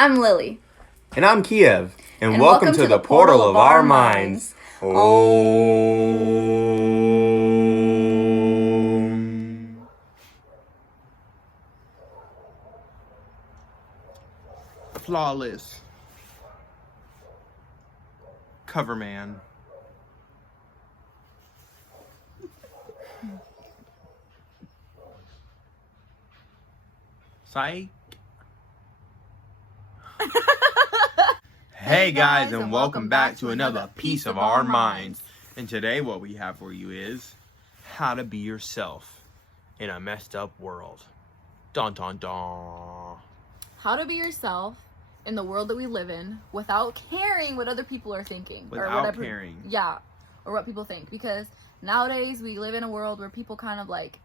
I'm Lily. And I'm Kiev. And welcome to the portal of our minds. Flawless. Cover man. Psych. Hey guys, and welcome back to another Piece of Our Minds. And today what we have for you is how to be yourself in a messed up world. Dun dun dun. How to be yourself in the world that we live in without caring what other people are thinking. Without caring. Yeah, or what people think. Because nowadays we live in a world where people kind of like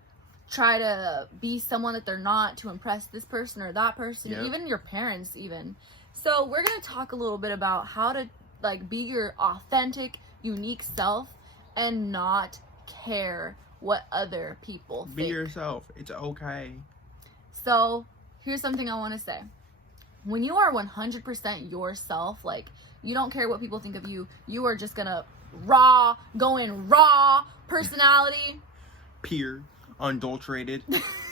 try to be someone that they're not to impress this person or that person, even your parents even. So we're going to talk a little bit about how to like be your authentic, unique self and not care what other people think. Be yourself. It's okay. So here's something I want to say. When you are 100% yourself, like you don't care what people think of you, you are just going to go in raw personality. Pure, unadulterated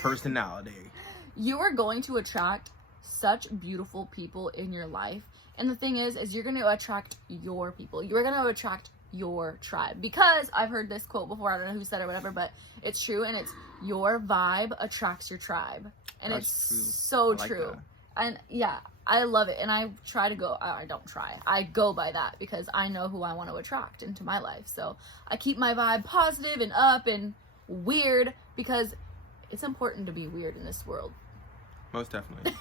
personality. You are going to attract such beautiful people in your life. And the thing is you're going to attract your people. You're going to attract your tribe. Because I've heard this quote before, I don't know who said it or whatever, but it's true, and it's your vibe attracts your tribe. And That's it's true. so I true. like that. And yeah, I love it. And I go by that because I know who I want to attract into my life. So I keep my vibe positive and up and weird because it's important to be weird in this world. Most definitely.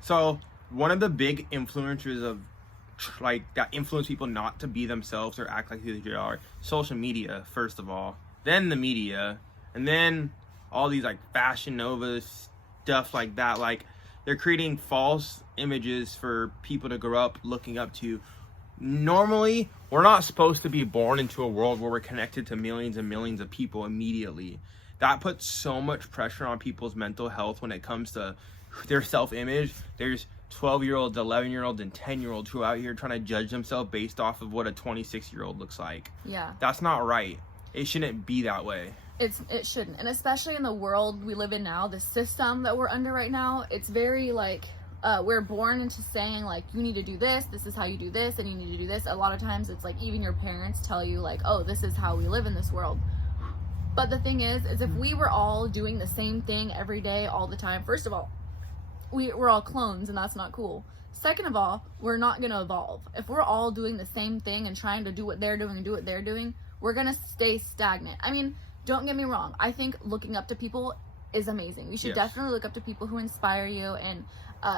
So one of the big influencers of like that influence people not to be themselves or act like who they are, social media first of all, then the media, and then all these like Fashion Nova stuff like that. Like they're creating false images for people to grow up looking up to. Normally, we're not supposed to be born into a world where we're connected to millions and millions of people immediately. That puts so much pressure on people's mental health when it comes to their self-image. There's 12-year-olds, 11-year-olds, and 10-year-olds who are out here trying to judge themselves based off of what a 26-year-old looks like. Yeah. That's not right. It shouldn't be that way. It shouldn't. And especially in the world we live in now, the system that we're under right now, it's very like we're born into saying like you need to do this is how you do this, and you need to do this. A lot of times it's like even your parents tell you like, oh, this is how we live in this world. But the thing is if we were all doing the same thing every day, all the time, first of all, we're all clones, and that's not cool. Second of all, we're not going to evolve. If we're all doing the same thing and trying to do what they're doing and do what they're doing, we're going to stay stagnant. I mean, don't get me wrong. I think looking up to people is amazing. You should definitely look up to people who inspire you and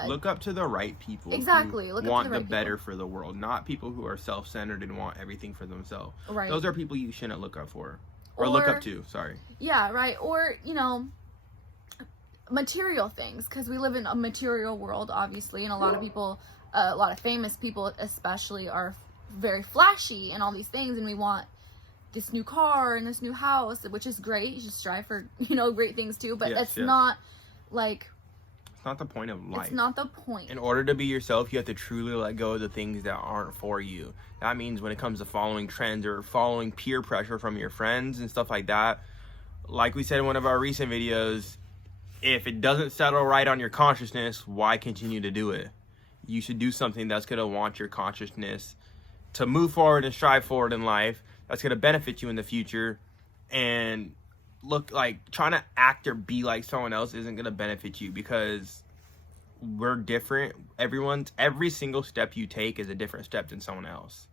look up to the right people. Exactly. Who want the better for the world, not people who are self-centered and want everything for themselves. Right. Those are people you shouldn't look up for. Or look up to, sorry. Yeah, right. Or, material things, because we live in a material world, obviously, and a lot of people, a lot of famous people especially, are very flashy and all these things, and we want this new car and this new house, which is great. You should strive for, great things too, but that's not, like... It's not the point of life. It's not the point. In order to be yourself, you have to truly let go of the things that aren't for you. That means when it comes to following trends or following peer pressure from your friends and stuff like that, like we said in one of our recent videos, if it doesn't settle right on your consciousness, why continue to do it? You should do something that's going to want your consciousness to move forward and strive forward in life. That's going to benefit you in the future. And look, like trying to act or be like someone else isn't going to benefit you because we're different. Every single step you take is a different step than someone else.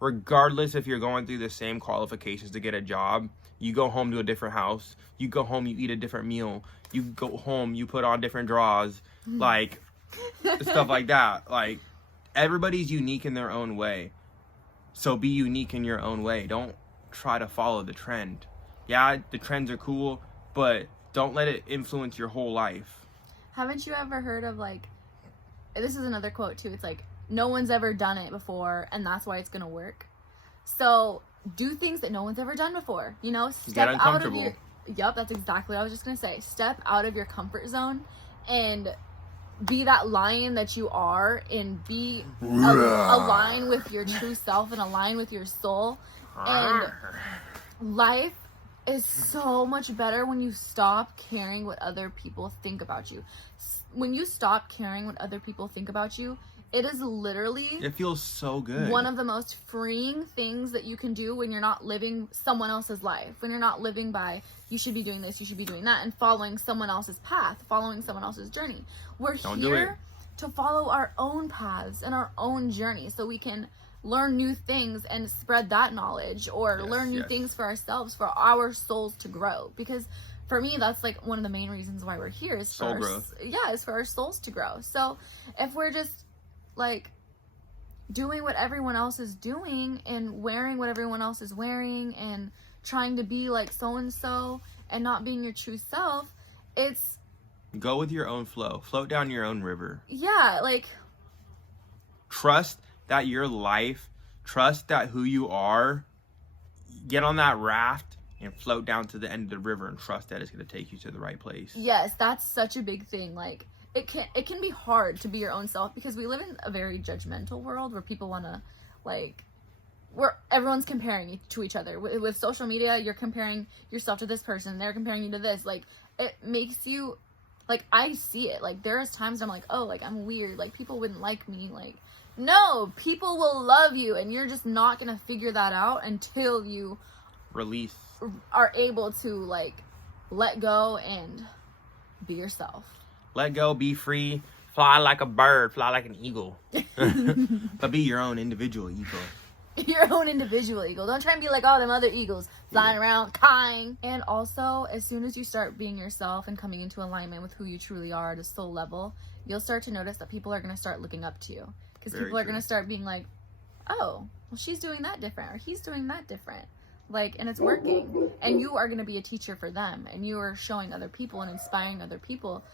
Regardless if you're going through the same qualifications to get a job, you go home to a different house, you go home, you eat a different meal, you go home, you put on different draws, like stuff like that. Like everybody's unique in their own way. So be unique in your own way. Don't try to follow the trend. Yeah, the trends are cool, but don't let it influence your whole life. Haven't you ever heard of like, this is another quote too, it's like, no one's ever done it before, and that's why it's gonna work. So do things that no one's ever done before. Step out of your... Yep, that's exactly what I was just gonna say. Step out of your comfort zone and be that lion that you are and be align with your true self and align with your soul. And life is so much better when you stop caring what other people think about you. When you stop caring what other people think about you, it is literally, it feels so good. One of the most freeing things that you can do when you're not living someone else's life. When you're not living by, you should be doing this, you should be doing that, and following someone else's path, following someone else's journey. We're here to follow our own paths and our own journey so we can learn new things and spread that knowledge, or learn new things for ourselves, for our souls to grow. Because for me, that's like one of the main reasons why we're here, is soul growth. Is for our souls to grow. So if we're just like doing what everyone else is doing and wearing what everyone else is wearing and trying to be like so and so and not being your true self, it's go with your own flow, float down your own river. Yeah, like trust that your life, trust that who you are, get on that raft and float down to the end of the river and trust that it's going to take you to the right place. Yes, that's such a big thing. Like it can be hard to be your own self because we live in a very judgmental world where people want to like, where everyone's comparing to each other. With social media, you're comparing yourself to this person, they're comparing you to this. Like it makes you, like, I see it. Like there's times I'm like, oh, like I'm weird, like people wouldn't like me. Like no, people will love you, and you're just not gonna figure that out until you are able to like let go and be yourself. Let go, be free, fly like a bird, fly like an eagle. But be your own individual eagle. Your own individual eagle. Don't try and be like all them other eagles flying around, cawing. And also, as soon as you start being yourself and coming into alignment with who you truly are at a soul level, you'll start to notice that people are going to start looking up to you. Because people are going to start being like, oh, well, she's doing that different, or he's doing that different. Like, and it's working. And you are going to be a teacher for them. And you are showing other people and inspiring other people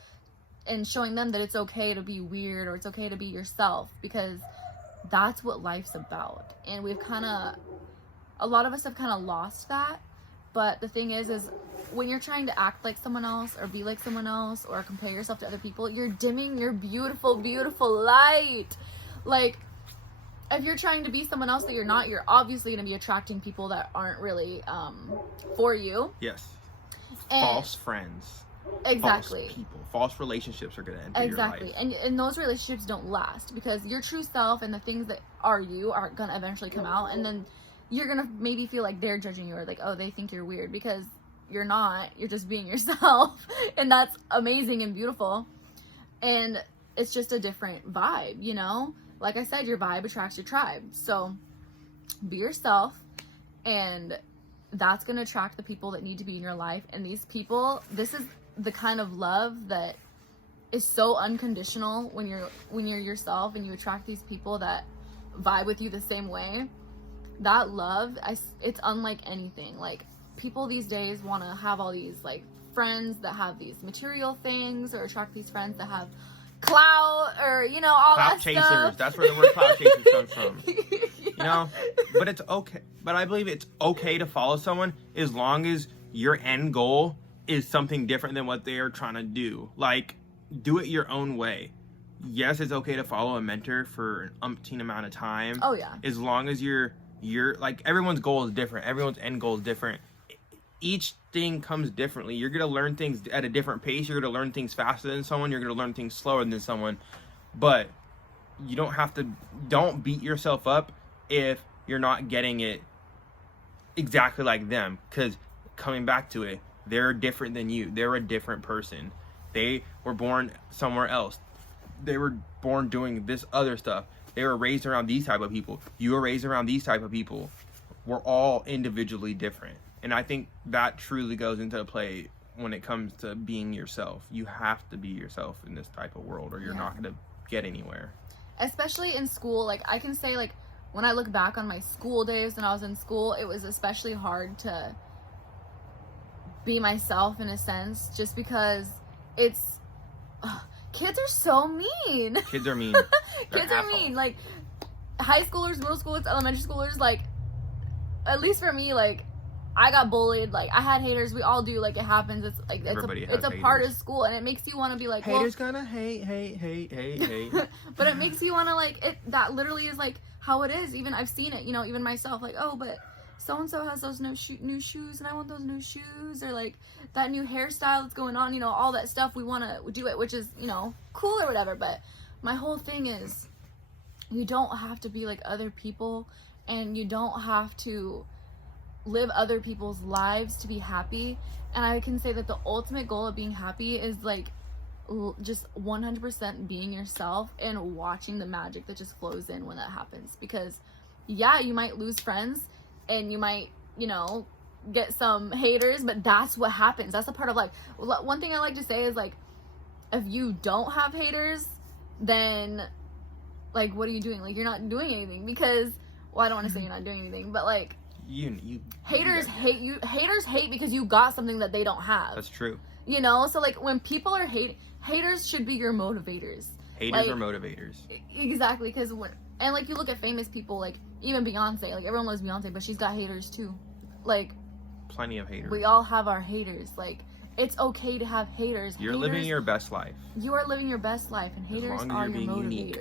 and showing them that it's okay to be weird, or it's okay to be yourself, because that's what life's about. And we've a lot of us have kind of lost that. But the thing is when you're trying to act like someone else or be like someone else or compare yourself to other people, you're dimming your beautiful, beautiful light. Like, if you're trying to be someone else that you're not, you're obviously going to be attracting people that aren't really for you. Yes. And false friends. Exactly. False people. False relationships are going to enter your life. Exactly. And those relationships don't last, because your true self and the things that are you are going to eventually come out, and then you're going to maybe feel like they're judging you, or like, oh, they think you're weird, because you're not. You're just being yourself. And that's amazing and beautiful. And it's just a different vibe, you know? Like I said, your vibe attracts your tribe. So be yourself, and that's going to attract the people that need to be in your life. And these people, this is the kind of love that is so unconditional when you're yourself, and you attract these people that vibe with you the same way. That love, it's unlike anything. Like, people these days want to have all these like friends that have these material things, or attract these friends that have clout, or you know, all clout that chasers. stuff. That's where the word clout chasers comes from. You know, but it's okay. But I believe it's okay to follow someone as long as your end goal is something different than what they are trying to do. Like, do it your own way. Yes, it's okay to follow a mentor for an umpteen amount of time. Oh yeah. As long as you're like, everyone's goal is different. Everyone's end goal is different. Each thing comes differently. You're gonna learn things at a different pace. You're gonna learn things faster than someone. You're gonna learn things slower than someone. But you don't beat yourself up if you're not getting it exactly like them. Because coming back to it, they're different than you. They're a different person. They were born somewhere else. They were born doing this other stuff. They were raised around these type of people. You were raised around these type of people. We're all individually different. And I think that truly goes into play when it comes to being yourself. You have to be yourself in this type of world, or you're not going to get anywhere. Especially in school. Like, I can say, like, when I look back on my school days when I was in school, it was especially hard to be myself in a sense, just because kids are so mean. Kids are mean. Kids are mean. Like, high schoolers, middle schoolers, elementary schoolers, like, at least for me, like, I got bullied. Like, I had haters. We all do. Like, it happens. It's like Everybody it's a has part of haters. school, and it makes you want to be like, Haters gonna hate. but it makes you want to, like, it. That literally is like how it is. Even I've seen it. You know, even myself. Like, oh, but so and so has those new shoes, and I want those new shoes, or like that new hairstyle that's going on. You know, all that stuff. We want to do it, which is, you know, cool or whatever. But my whole thing is, you don't have to be like other people, and you don't have to live other people's lives to be happy. And I can say that the ultimate goal of being happy is like just 100% being yourself and watching the magic that just flows in when that happens. Because yeah, you might lose friends and you might, you know, get some haters, but that's what happens. That's a part of life. One thing I like to say is, like, if you don't have haters, then like, what are you doing? Like, you're not doing anything. Because, well, I don't want to say you're not doing anything, but like, haters hate you. Haters hate because you got something that they don't have. That's true. You know, so like when people are haters should be your motivators. Haters are motivators. Exactly, because and like you look at famous people, like even Beyonce. Like, everyone loves Beyonce, but she's got haters too. Like, plenty of haters. We all have our haters. Like, it's okay to have haters. You're living your best life. You are living your best life, and haters are your motivators. Unique.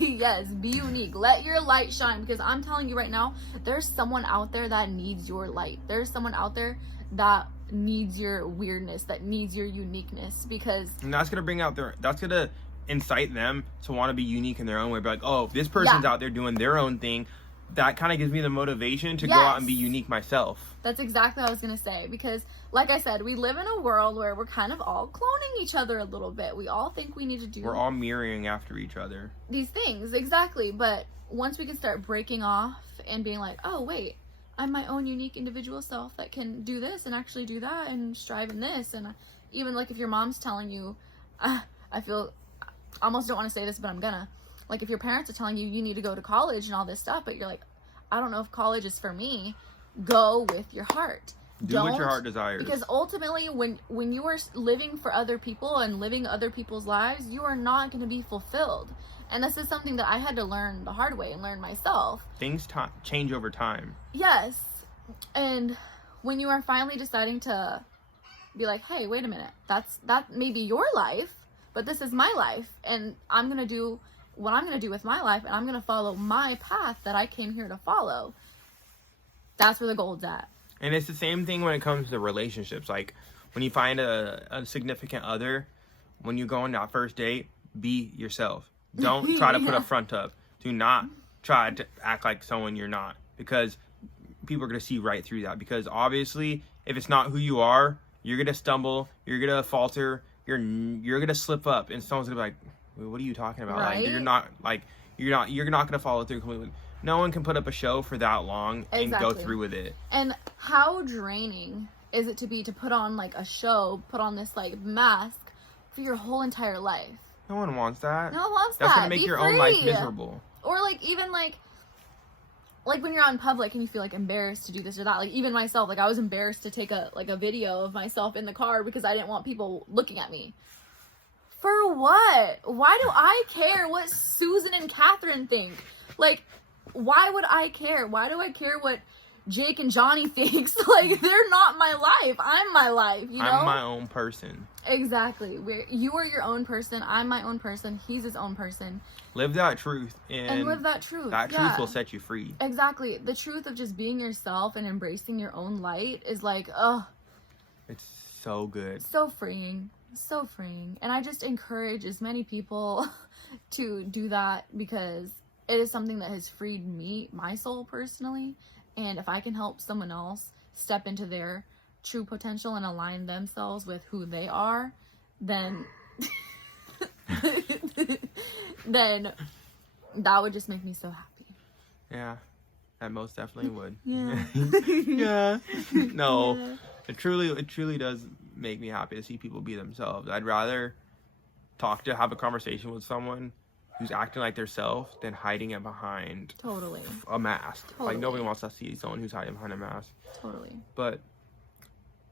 Yes, be unique. Let your light shine, because I'm telling you right now, there's someone out there that needs your light. There's someone out there that needs your weirdness, that needs your uniqueness, because and that's gonna incite them to want to be unique in their own way. Be like, oh, this person's out there doing their own thing. That kind of gives me the motivation to go out and be unique myself. That's exactly what I was gonna say, because like I said, we live in a world where we're kind of all cloning each other a little bit. We all think we need to do, we're all mirroring after each other, these things. Exactly. But once we can start breaking off and being like, oh wait, I'm my own unique individual self that can do this and actually do that and strive in this. And even like if your mom's telling you, I almost don't want to say this, but I'm gonna, like, if your parents are telling you need to go to college and all this stuff, but you're like, I don't know if college is for me, go with your heart. Do what your heart desires. Because ultimately, when you are living for other people and living other people's lives, you are not going to be fulfilled. And this is something that I had to learn the hard way and learn myself. Things change over time. Yes. And when you are finally deciding to be like, hey, wait a minute, that may be your life, but this is my life, and I'm going to do what I'm going to do with my life, and I'm going to follow my path that I came here to follow. That's where the gold's at. And it's the same thing when it comes to relationships. Like, when you find a significant other, when you go on that first date, be yourself. Don't try to put a front up. Do not try to act like someone you're not, because people are going to see right through that. Because obviously, if it's not who you are, you're going to stumble, you're going to falter, you're going to slip up, and someone's going to be like, well, what are you talking about? Right? Like, you're not going to follow through completely. No one can put up a show for that long and go through with it. And how draining is it to put on like a show, put on this like mask for your whole entire life? No one wants that. No one wants That's that. gonna make Be your free. own life miserable. Or like even like when you're out in public and you feel like embarrassed to do this or that. Like even myself, like I was embarrassed to take a video of myself in the car because I didn't want people looking at me. For what? Why do I care what Susan and Catherine think? Like, why would I care? Why do I care what Jake and Johnny thinks? Like, they're not my life. I'm my life, you know? I'm my own person. Exactly. You are your own person. I'm my own person. He's his own person. Live that truth. And live that truth. That truth will set you free. Exactly. The truth of just being yourself and embracing your own light is like, oh. It's so good. So freeing. So freeing. And I just encourage as many people to do that, because it is something that has freed me, my soul personally. And if I can help someone else step into their true potential and align themselves with who they are, then then that would just make me so happy. Yeah, that most definitely would. Yeah. Yeah. No, yeah. It truly does make me happy to see people be themselves. I'd rather have a conversation with someone who's acting like their self than hiding it behind a mask. Totally. Like, nobody wants to see someone who's hiding behind a mask. Totally. But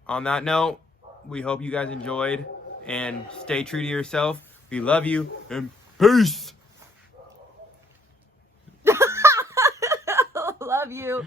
on that note, we hope you guys enjoyed, and stay true to yourself. We love you, and peace. Love you.